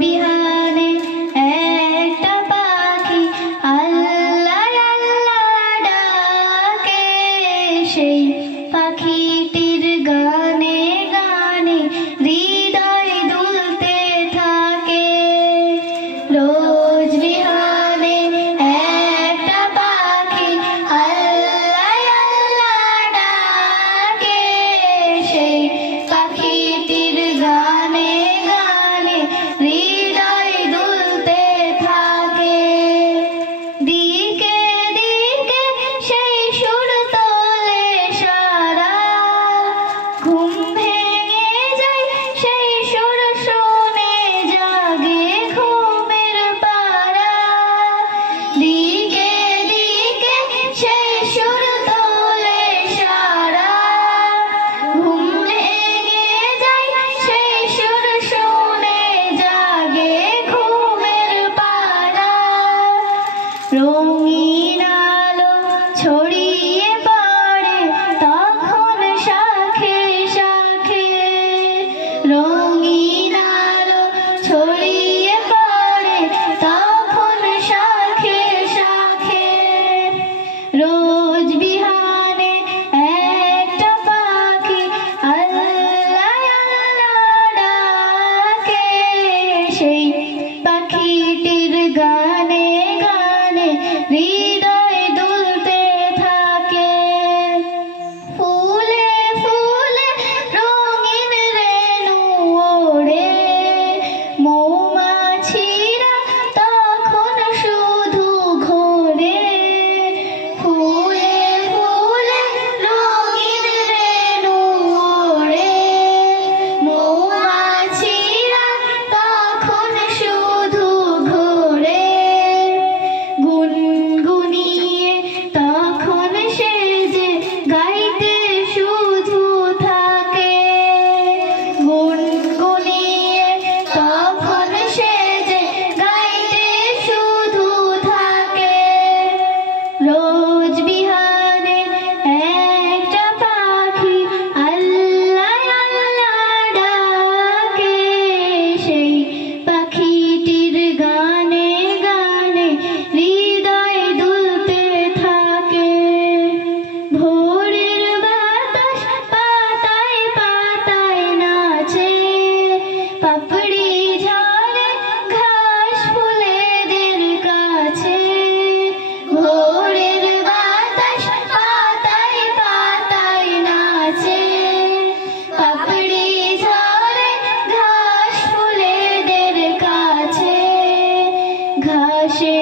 বিহানে একটা পাখি আল্লাহ আল্লাহ ডাকে, সেই পাখিটির গানে গানে হৃদয় দুলতে থাকে। রোজ বিহানে একটা পাখি আল্লাহ আল্লাহ ডাকে, সেই পাখিটির গানে গানে হৃদয় দুলতে থাকে। দিকে দিকে সেই সুর তোলে সারা, ঘুম ভেঙে যায় সেই সুর শুনে জাগে ঘুমের পাড়া। দিকে দিকে সেই সুর তোলে সারা, ঘুম ভেঙে যায় সেই সুর শুনে জাগে ঘুমের পাড়া। রঙিন আলো ছড়িয়ে পড়ে তখন শাখে শাখে, রঙিন আলো ছড়িয়ে পড়ে তখন শাখে শাখে। রোজ বিহানে একটা পাখি আল্লাহ আল্লাহ ডাকে, সেই পাখিটির গানে গানে হৃদয় দুলতে থাকে। ফুলে ফুলে রঙিন রেণু ওড়ে, মৌমাছিরা তখন শুধু ঘোরে। ফুলে ফুলে রঙিন রেণু ওড়ে, মৌমাছিরা তখন শুধু ঘোরে। গুনগুনিয়ে তখন সে যে গাইতে শুধু থাকে, গুনগুনিয়ে তখন সে যে গাইতে শুধু থাকে। রোজ বিহানে একটা পাখি আল্লাহ আল্লাহ ডাকে, সেই পাখিটির গানে গানে হৃদয় দুলতে থাকে। ভোরের বাতাস পাতায় পাতায় নাচে, পাপড়ি ঝরে ঘাস ফুলেদের কাছে। ভোরের বাতাস পাতায় পাতায় নাচে, পাপড়ি ঝরে ঘাস ফুলেদের কাছে। ঘাসে